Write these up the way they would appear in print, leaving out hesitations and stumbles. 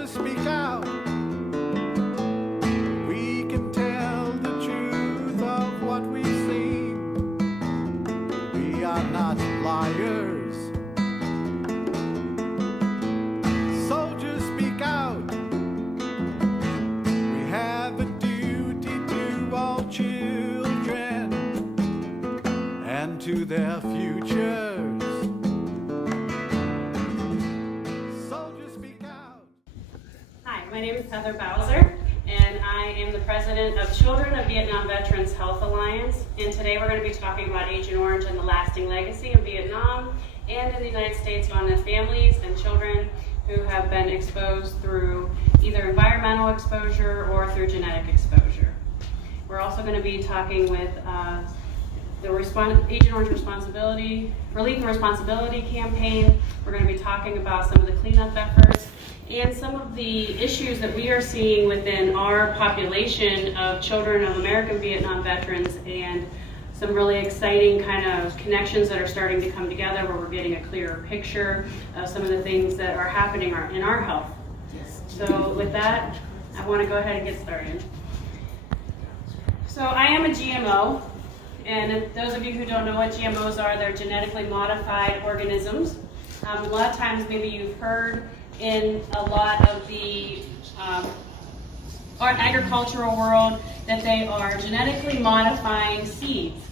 Soldiers speak out. We can tell the truth of what we've seen. We are not liars. Soldiers speak out. We have a duty to all children and to their futures. My name is Heather Bowser, and I am the president of Children of Vietnam Veterans Health Alliance. And today we're going to be talking about Agent Orange and the lasting legacy in Vietnam and in the United States on the families and children who have been exposed through either environmental exposure or through genetic exposure. We're also going to be talking with the Agent Orange Relief and Responsibility campaign. We're going to be talking about some of the cleanup efforts and some of the issues that we are seeing within our population of children of American Vietnam veterans, and some really exciting kind of connections that are starting to come together where we're getting a clearer picture of some of the things that are happening in our health. So with that, I want to go ahead and get started. So I am a GMO, and those of you who don't know what GMOs are, they're genetically modified organisms. A lot of times maybe you've heard in a lot of the agricultural world that they are genetically modifying seeds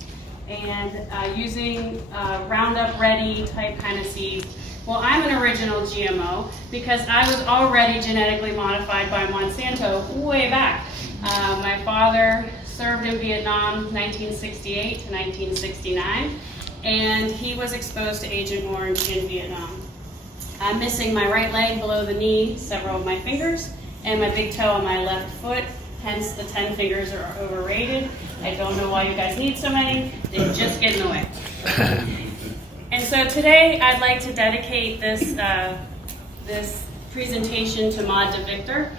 and using Roundup Ready type kind of seeds. Well, I'm an original GMO because I was already genetically modified by Monsanto way back. My father served in Vietnam 1968 to 1969, and he was exposed to Agent Orange in Vietnam. I'm missing my right leg below the knee, several of my fingers, and my big toe on my left foot, hence the 10 fingers are overrated. I don't know why you guys need so many, they just get in the way. And so today I'd like to dedicate this, this presentation to Maud DeVictor.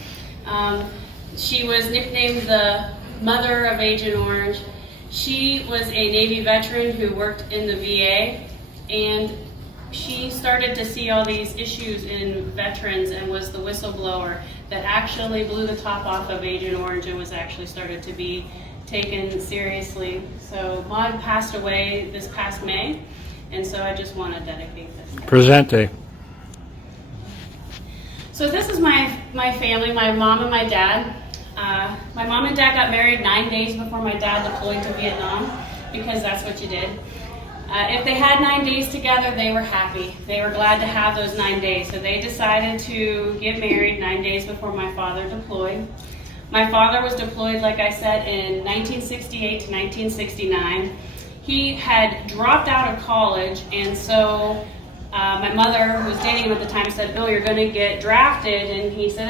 She was nicknamed the mother of Agent Orange. She was a Navy veteran who worked in the VA, and she started to see all these issues in veterans and was the whistleblower that actually blew the top off of Agent Orange and was actually started to be taken seriously. So Maud passed away this past May, and so I just want to dedicate this. Presente. So this is my family, my mom and my dad. My mom and dad got married 9 days before my dad deployed to Vietnam, because that's what you did. If they had 9 days together, they were happy. They were glad to have those 9 days. So they decided to get married 9 days before my father deployed. My father was deployed, like I said, in 1968 to 1969. He had dropped out of college, and so my mother, who was dating him at the time, said, "Bill, you're going to get drafted." And he said,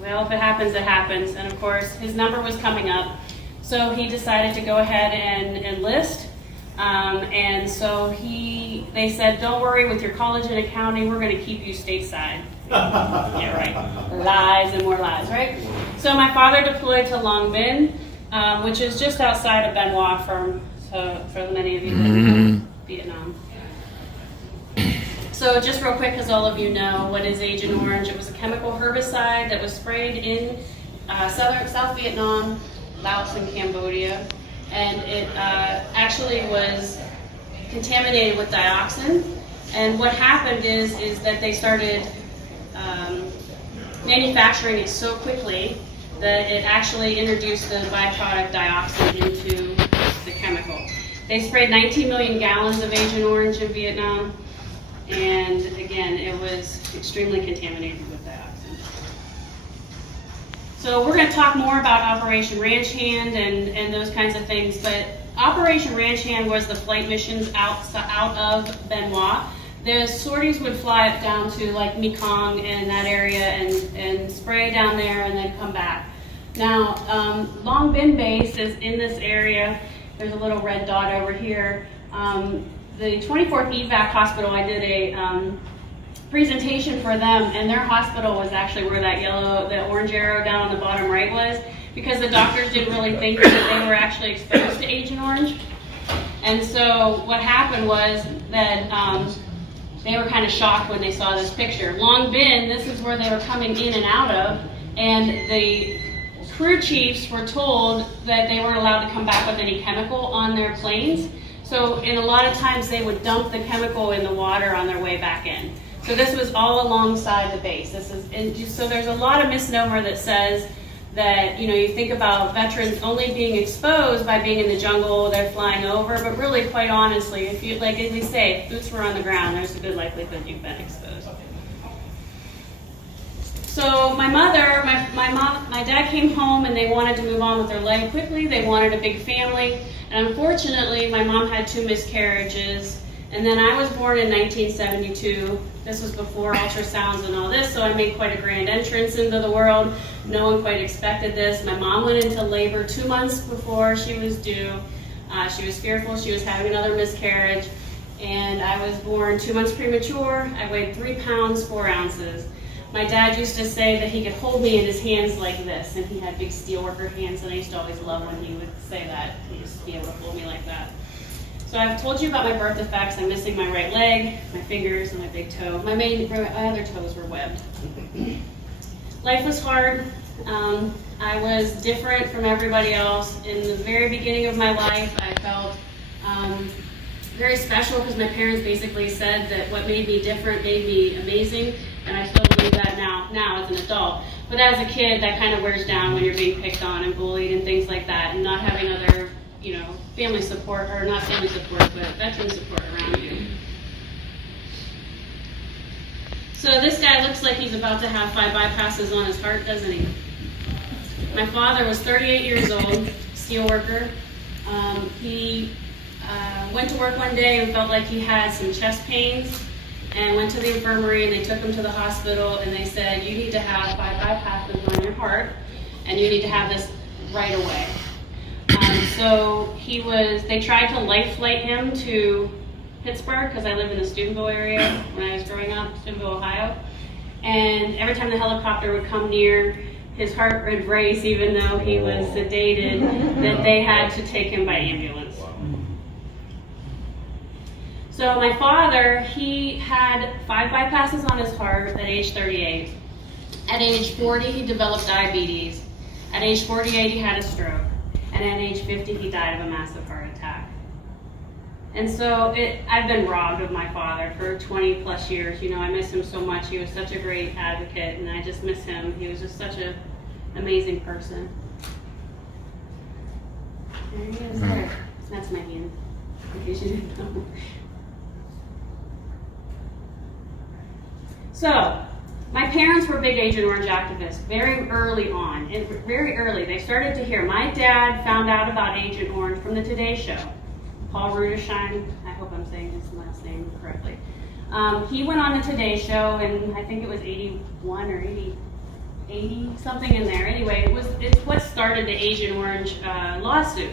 well, if it happens, it happens. And of course, his number was coming up. So he decided to go ahead and enlist. And so they said, "Don't worry with your college and accounting, we're going to keep you stateside." Yeah, right. Lies and more lies, right? So my father deployed to Long Binh, which is just outside of Bien Hoa for many of you that know Vietnam. So just real quick, because all of you know, what is Agent Orange? It was a chemical herbicide that was sprayed in South Vietnam, Laos, and Cambodia. And it actually was contaminated with dioxin. And what happened is that they started manufacturing it so quickly that it actually introduced the byproduct dioxin into the chemical. They sprayed 19 million gallons of Agent Orange in Vietnam, and again, it was extremely contaminated with dioxin. So we're going to talk more about Operation Ranch Hand and those kinds of things, but Operation Ranch Hand was the flight missions out of Bien Hoa. The sorties would fly up down to like Mekong and that area and spray down there and then come back. Now, Long Binh base is in this area. There's a little red dot over here. The 24th EVAC hospital, I did a presentation for them, and their hospital was actually where that orange arrow down on the bottom right was, because the doctors didn't really think that they were actually exposed to Agent Orange. And so what happened was that they were kind of shocked when they saw this picture. Long Bin, this is where they were coming in and out of, and the crew chiefs were told that they weren't allowed to come back with any chemical on their planes. So, and a lot of times they would dump the chemical in the water on their way back in. So this was all alongside the base. So there's a lot of misnomer that says that, you think about veterans only being exposed by being in the jungle, they're flying over, but really, quite honestly, if you, like they say, if boots were on the ground, there's a good likelihood you've been exposed. So my mother, my dad came home and they wanted to move on with their life quickly. They wanted a big family, and unfortunately, my mom had 2 miscarriages. And then I was born in 1972. This was before ultrasounds and all this, so I made quite a grand entrance into the world. No one quite expected this. My mom went into labor 2 months before she was due. She was fearful she was having another miscarriage. And I was born 2 months premature. I weighed 3 pounds, 4 ounces. My dad used to say that he could hold me in his hands like this, and he had big steelworker hands, and I used to always love when he would say that. He used to be able to hold me like that. So I've told you about my birth defects. I'm missing my right leg, my fingers, and my big toe. My other toes were webbed. Life was hard. I was different from everybody else. In the very beginning of my life, I felt very special because my parents basically said that what made me different made me amazing, and I still believe that now as an adult. But as a kid, that kind of wears down when you're being picked on and bullied and things like that, and not having other, family support, or not family support, but veteran support around you. So this guy looks like he's about to have 5 bypasses on his heart, doesn't he? My father was 38 years old, steel worker. He went to work one day and felt like he had some chest pains, and went to the infirmary, and they took him to the hospital, and they said, you need to have 5 bypasses on your heart, and you need to have this right away. So they tried to life flight him to Pittsburgh, because I lived in the Steubenville area when I was growing up, Steubenville, Ohio. And every time the helicopter would come near, his heart would race, even though he was sedated, that they had to take him by ambulance. So my father, he had 5 bypasses on his heart at age 38. At age 40, he developed diabetes. At age 48, he had a stroke. And at age 50, he died of a massive heart attack. And so I've been robbed of my father for 20 plus years. I miss him so much. He was such a great advocate, and I just miss him. He was just such an amazing person. There he is there. That's my hand, in case you didn't know. So, my parents were big Agent Orange activists very early on. Very early, they started to hear. My dad found out about Agent Orange from the Today Show. Paul Rudershine, I hope I'm saying his last name correctly. He went on the Today Show, and I think it was 81 or 80 something in there. Anyway, it's what started the Agent Orange lawsuit.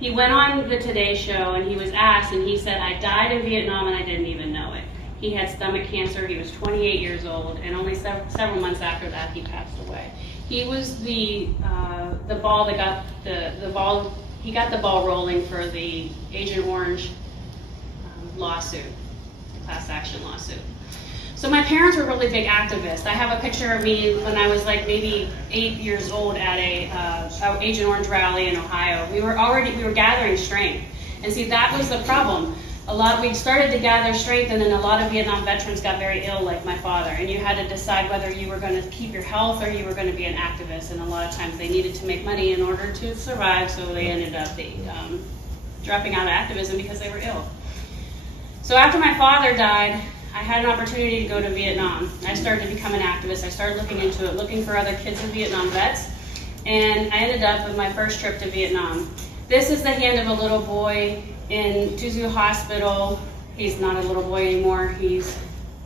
He went on the Today Show, and he was asked, and he said, I died in Vietnam and I didn't even know it. He had stomach cancer. He was 28 years old, and only several months after that, he passed away. He was the ball that got the ball. He got the ball rolling for the Agent Orange lawsuit, class action lawsuit. So my parents were really big activists. I have a picture of me when I was like maybe 8 years old at a Agent Orange rally in Ohio. We were gathering strength, and see, that was the problem. We started to gather strength, and then a lot of Vietnam veterans got very ill, like my father, and you had to decide whether you were going to keep your health or you were going to be an activist, and a lot of times they needed to make money in order to survive, so they ended up dropping out of activism because they were ill. So after my father died, I had an opportunity to go to Vietnam. I started to become an activist. I started looking into it, looking for other kids of Vietnam vets, and I ended up with my first trip to Vietnam. This is the hand of a little boy in Tu Duc Hospital. He's not a little boy anymore. He's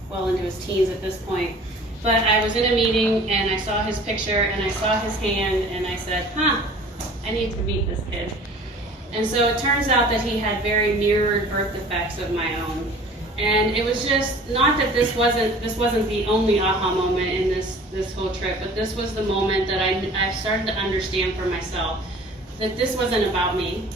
well into his teens at this point. But I was in a meeting and I saw his picture and I saw his hand and I said, I need to meet this kid. And so it turns out that he had very mirrored birth defects of my own. And it was just, not that this wasn't the only aha moment in this whole trip, but this was the moment that I started to understand for myself that this wasn't about me.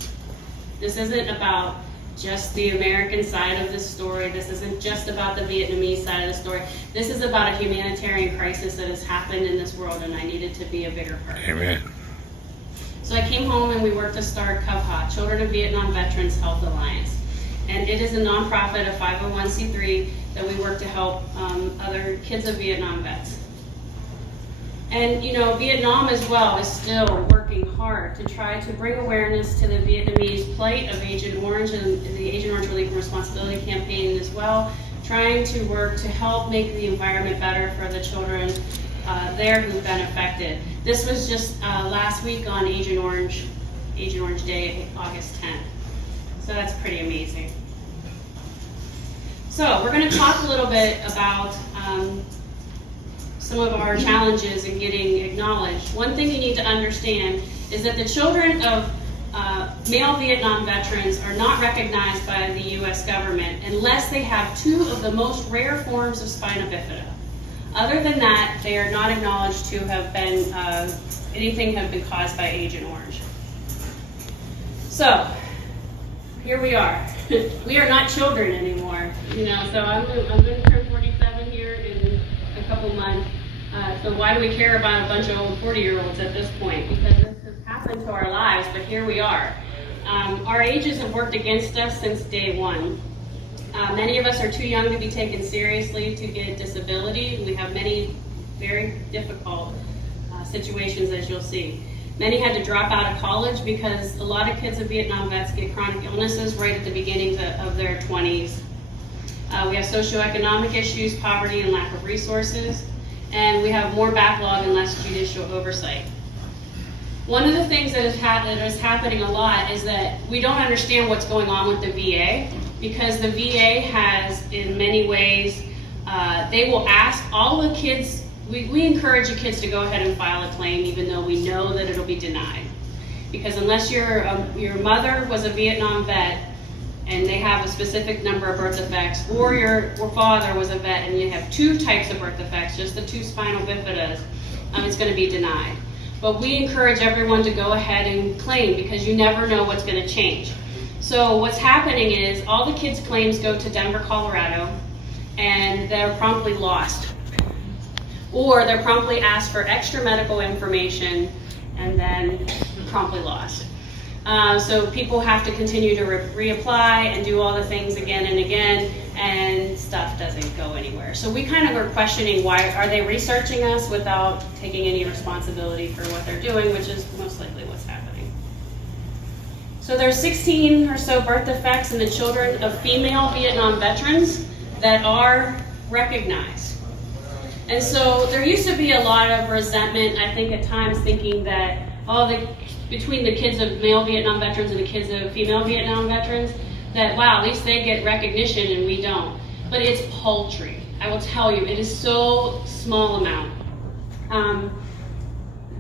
This isn't about just the American side of the story. This isn't just about the Vietnamese side of the story. This is about a humanitarian crisis that has happened in this world, and I needed to be a bigger part. Amen. So I came home and we worked to start COVVHA, Children of Vietnam Veterans Health Alliance. And it is a nonprofit, a 501c3, that we work to help other kids of Vietnam vets. And you know, Vietnam as well is still working hard to try to bring awareness to the Vietnamese plight of Agent Orange and the Agent Orange Relief and Responsibility campaign as well, trying to work to help make the environment better for the children there who've been affected. This was just last week on Agent Orange Day, August 10th. So that's pretty amazing. So we're going to talk a little bit about some of our challenges in getting acknowledged. One thing you need to understand is that the children of male Vietnam veterans are not recognized by the U.S. government unless they have two of the most rare forms of spina bifida. Other than that, they are not acknowledged to have been, anything have been caused by Agent Orange. So, here we are. We are not children anymore, you know, so I'm going to turn 47 here in a couple months. So why do we care about a bunch of old 40-year-olds at this point? Because this has happened to our lives, but here we are. Our ages have worked against us since day one. Many of us are too young to be taken seriously to get disability. We have many very difficult situations, as you'll see. Many had to drop out of college because a lot of kids of Vietnam vets get chronic illnesses right at the beginning of their 20s. We have socioeconomic issues, poverty, and lack of resources. And we have more backlog and less judicial oversight. One of the things that is happening a lot is that we don't understand what's going on with the VA, because the VA has, in many ways, they will ask all the kids. We encourage the kids to go ahead and file a claim, even though we know that it'll be denied. Because unless your mother was a Vietnam vet and they have a specific number of birth defects, or your father was a vet and you have two types of birth defects, just the two spinal bifidas, it's going to be denied. But we encourage everyone to go ahead and claim, because you never know what's going to change. So what's happening is all the kids' claims go to Denver, Colorado, and they're promptly lost. Or they're promptly asked for extra medical information and then promptly lost. So people have to continue to reapply and do all the things again and again, and stuff doesn't go anywhere. So we kind of were questioning, why are they researching us without taking any responsibility for what they're doing, which is most likely what's happening. So there's 16 or so birth defects in the children of female Vietnam veterans that are recognized. And so there used to be a lot of resentment, I think at times, thinking that between the kids of male Vietnam veterans and the kids of female Vietnam veterans, that wow, at least they get recognition and we don't. But it's paltry. I will tell you, it is so small amount.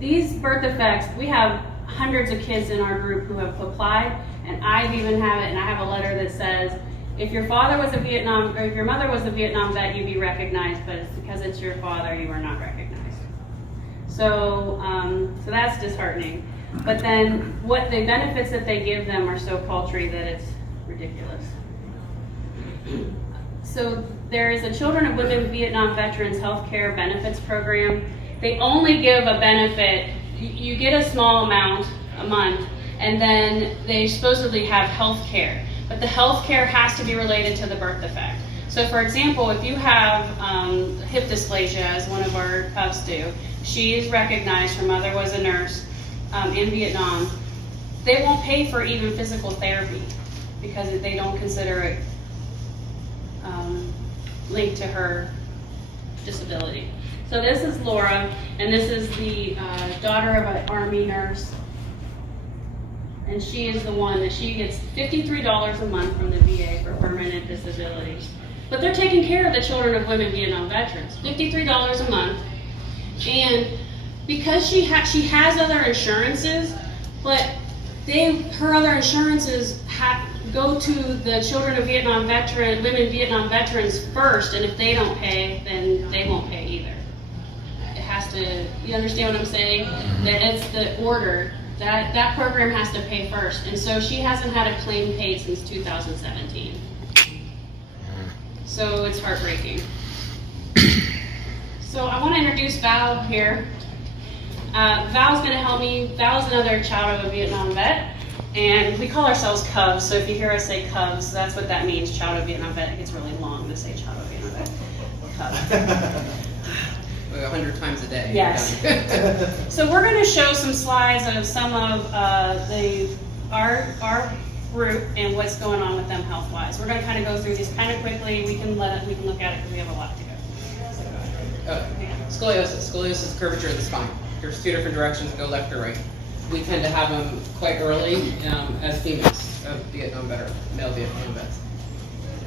These birth defects, we have hundreds of kids in our group who have applied, and I even have it, and I have a letter that says, if your father was a Vietnam, or if your mother was a Vietnam vet, you'd be recognized, but it's because it's your father, you are not recognized. So, so that's disheartening. But then, what the benefits that they give them are so paltry that it's ridiculous. So there is a Children of Women Vietnam Veterans Health Care Benefits Program. They only give a benefit, you get a small amount a month, and then they supposedly have health care. But the health care has to be related to the birth defect. So for example, if you have hip dysplasia, as one of our pups do, she is recognized, her mother was a nurse in Vietnam, they won't pay for even physical therapy because they don't consider it linked to her disability. So this is Laura, and this is the daughter of an Army nurse. And she is the one that she gets $53 a month from the VA for permanent disability. But they're taking care of the children of women Vietnam veterans. $53 a month. And because she has other insurances, but her other insurances go to the children of Vietnam veterans, women Vietnam veterans first, and if they don't pay, then they won't pay either. It has to, you understand what I'm saying? That it's the order. That program has to pay first, and so she hasn't had a claim paid since 2017. So it's heartbreaking. So I want to introduce Val here. Val's going to help me. Val's another child of a Vietnam vet, and we call ourselves COVVHA. So if you hear us say COVVHs, that's what that means, child of a Vietnam vet. It gets really long to say child of a Vietnam vet. COVVHA. 100 times a day. Yes. So we're going to show some slides of some of our group and what's going on with them health-wise. We're going to kind of go through these kind of quickly. We can look at it because we have a lot to go. Scoliosis. Scoliosis is curvature of the spine. There's two different directions, go left or right. We tend to have them quite early as females of Vietnam veterans, male Vietnam vets.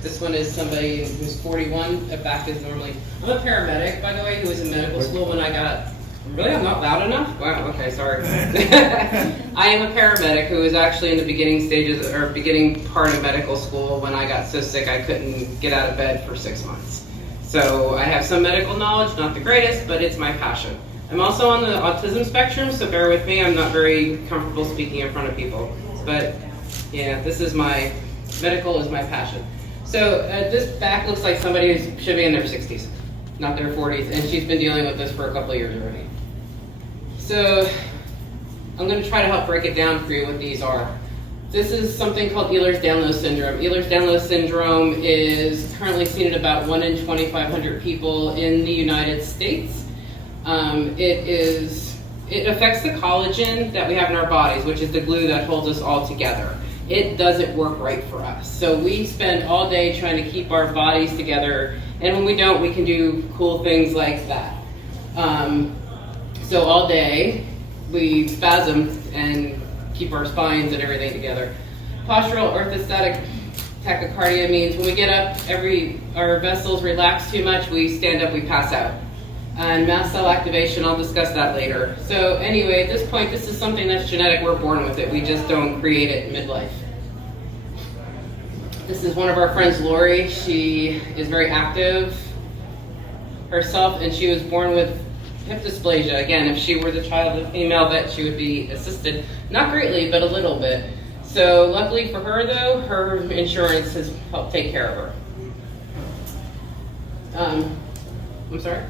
This one is somebody who's 41. A back is normally. I'm a paramedic, by the way, who was in medical school when I got. Really, I'm not loud enough? Wow. Okay, sorry. I am a paramedic who was actually in the beginning stages or beginning part of medical school when I got so sick I couldn't get out of bed for 6 months. So I have some medical knowledge, not the greatest, but it's my passion. I'm also on the autism spectrum, so bear with me. I'm not very comfortable speaking in front of people, but yeah, medical is my passion. So this back looks like somebody who should be in their 60s, not their 40s, and she's been dealing with this for a couple of years already. So I'm going to try to help break it down for you what these are. This is something called Ehlers-Danlos syndrome. Ehlers-Danlos syndrome is currently seen in about 1 in 2,500 people in the United States. It affects the collagen that we have in our bodies, which is the glue that holds us all together. It doesn't work right for us. So we spend all day trying to keep our bodies together, and when we don't, we can do cool things like that. So all day, we spasm and keep our spines and everything together. Postural orthostatic tachycardia means when we get up, our vessels relax too much, we stand up, we pass out. And mast cell activation, I'll discuss that later. So anyway, at this point, this is something that's genetic, we're born with it, we just don't create it in midlife. This is one of our friends, Lori. She is very active herself, and she was born with hip dysplasia. Again, if she were the child of a female vet, she would be assisted. Not greatly, but a little bit. So luckily for her, though, her insurance has helped take care of her. I'm sorry?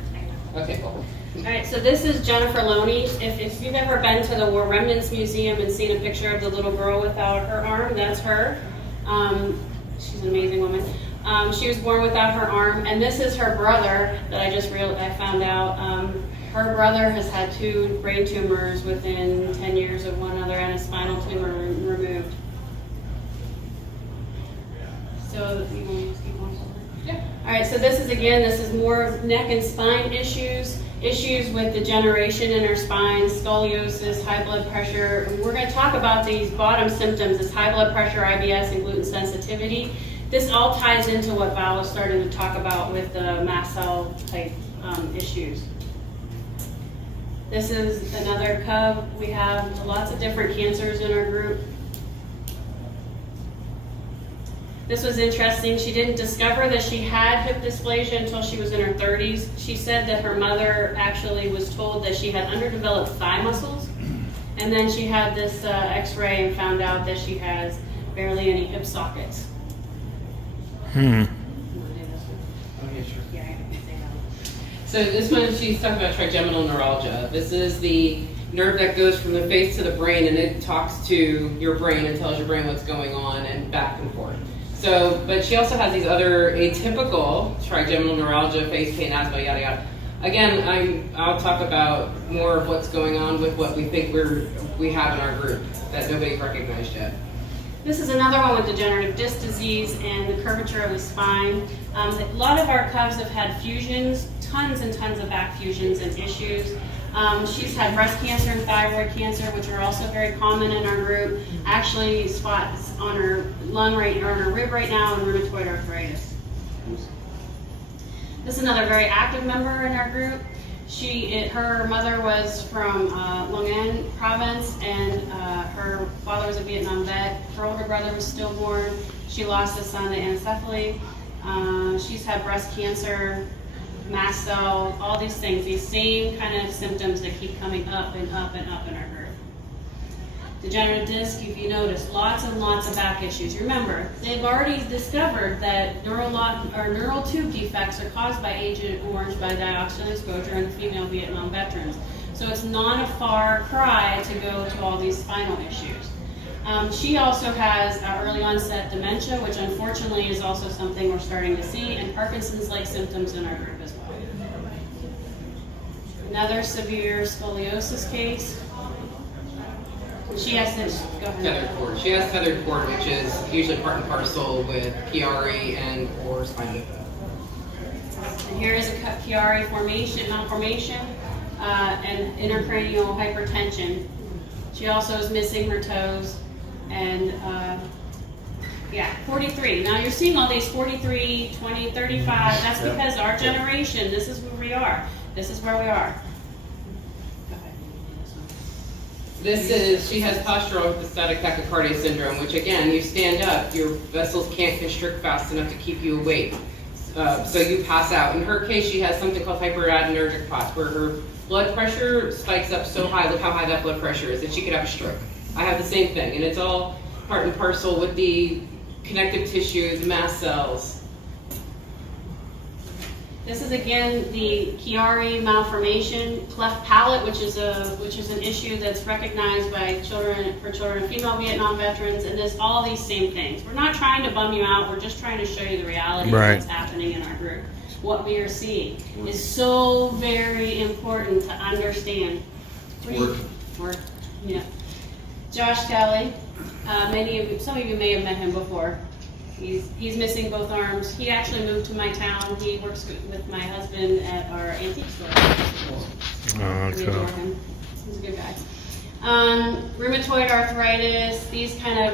Okay, cool. All right, so this is Jennifer Loney. If you've ever been to the War Remnants Museum and seen a picture of the little girl without her arm, that's her. She's an amazing woman. She was born without her arm, and this is her brother that I found out. Her brother has had 2 brain tumors within 10 years of one another and a spinal tumor removed. So, you want to just keep going forward? Yeah. All right, so this is more neck and spine issues with degeneration in our spine, scoliosis, high blood pressure. We're going to talk about these bottom symptoms as high blood pressure, IBS, and gluten sensitivity. This all ties into what Val was starting to talk about with the mast cell type issues. This is another COVVHA. We have lots of different cancers in our group. This was interesting. She didn't discover that she had hip dysplasia until she was in her 30s. She said that her mother actually was told that she had underdeveloped thigh muscles. And then she had this x-ray and found out that she has barely any hip sockets. So this one, she's talking about trigeminal neuralgia. This is the nerve that goes from the face to the brain, and it talks to your brain and tells your brain what's going on and back and forth. So, but she also has these other atypical trigeminal neuralgia, face pain, asthma, yada yada. Again, I'll talk about more of what's going on with what we think we have in our group that nobody's recognized yet. This is another one with degenerative disc disease and the curvature of the spine. A lot of our COVVHs have had fusions, tons and tons of back fusions and issues. She's had breast cancer and thyroid cancer, which are also very common in our group. Actually, spots on her lung or on her rib right now, and rheumatoid arthritis. This is another very active member in our group. Her mother was from Long An province, and her father was a Vietnam vet. Her older brother was stillborn. She lost a son to anencephaly. She's had breast cancer, mast cell, all these things, these same kind of symptoms that keep coming up and up and up in our group. Degenerative disc, if you notice, lots and lots of back issues. Remember, they've already discovered that neural tube defects are caused by Agent Orange by dioxin exposure in female Vietnam veterans. So it's not a far cry to go to all these spinal issues. She also has early onset dementia, which unfortunately is also something we're starting to see, and Parkinson's-like symptoms in our group as well. Another severe scoliosis case. She has this, go ahead. Tethered cord. She has tethered cord, which is usually part and parcel with PRE and or spine defect. And here is a PRE malformation and intracranial hypertension. She also is missing her toes. And yeah, 43. Now you're seeing all these 43, 20, 35. That's because our generation, this is where we are. This is where we are. She has postural orthostatic tachycardia syndrome, which again, you stand up, your vessels can't constrict fast enough to keep you awake. So you pass out. In her case, she has something called hyperadrenergic POTS, where her blood pressure spikes up so high, look how high that blood pressure is, that she could have a stroke. I have the same thing, and it's all part and parcel with the connective tissue, the mast cells. This is again the Chiari malformation, cleft palate, which is an issue that's recognized by children of female Vietnam veterans, and there's all these same things. We're not trying to bum you out. We're just trying to show you the reality of what's happening in our group. What we are seeing is so very important to understand. Yeah. Josh Kelly, some of you may have met him before. He's missing both arms. He actually moved to my town. He works with my husband at our antique store. Oh, We adore him. He's a good guy. Rheumatoid arthritis, these kind of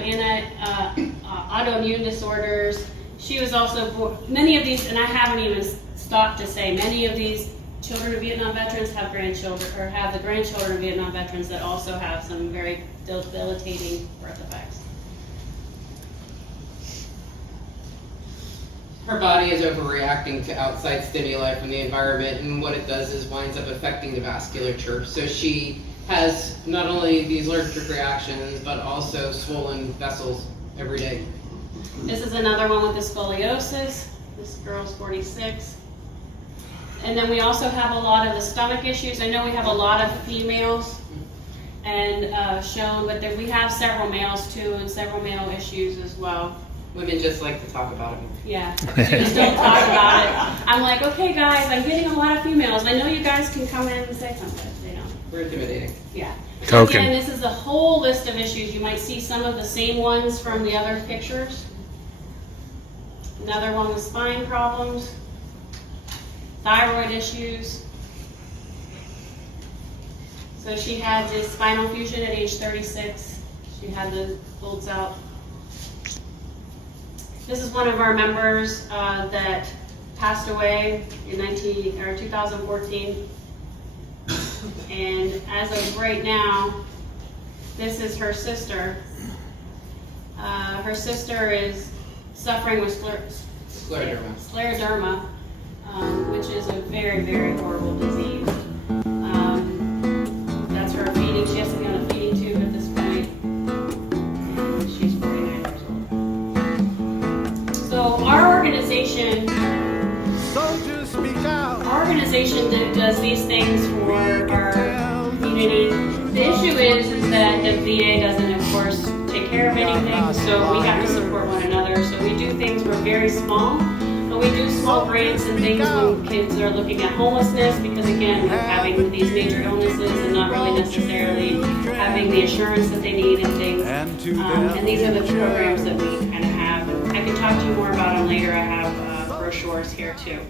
autoimmune disorders. She was also many of these, and I haven't even stopped to say, many of these children of Vietnam veterans have grandchildren, or have the grandchildren of Vietnam veterans that also have some very debilitating birth effects. Her body is overreacting to outside stimuli from the environment, and what it does is winds up affecting the vasculature. So she has not only these allergic reactions, but also swollen vessels every day. This is another one with the scoliosis. This girl's 46. And then we also have a lot of the stomach issues. I know we have a lot of females and shown, but we have several males too, and several male issues as well. Women just like to talk about it. Yeah, we just don't talk about it. I'm like, okay guys, I'm getting a lot of females. I know you guys can come in and say something. They don't. We're intimidating. Yeah. So Okay. again, this is a whole list of issues. You might see some of the same ones from the other pictures. Another one with spine problems, thyroid issues. So she had this spinal fusion at age 36. She had the bolts out. This is one of our members that passed away in 2014. And as of right now, this is her sister. Her sister is suffering with scleroderma, which is a very, very horrible disease. That's her feeding. She has to be on a feeding tube at this point. And she's 49 years old. So our organization, Soldiers speak out. that does these things for our community. The issue is that the VA doesn't, of course, take care of anything, so we have to support one another. So we do things, we're very small, but we do small grants and things when kids are looking at homelessness, because again, we're having these major illnesses and not really necessarily having the insurance that they need and things. And these are the programs that we kind of have. I can talk to you more about them later. I have brochures here too.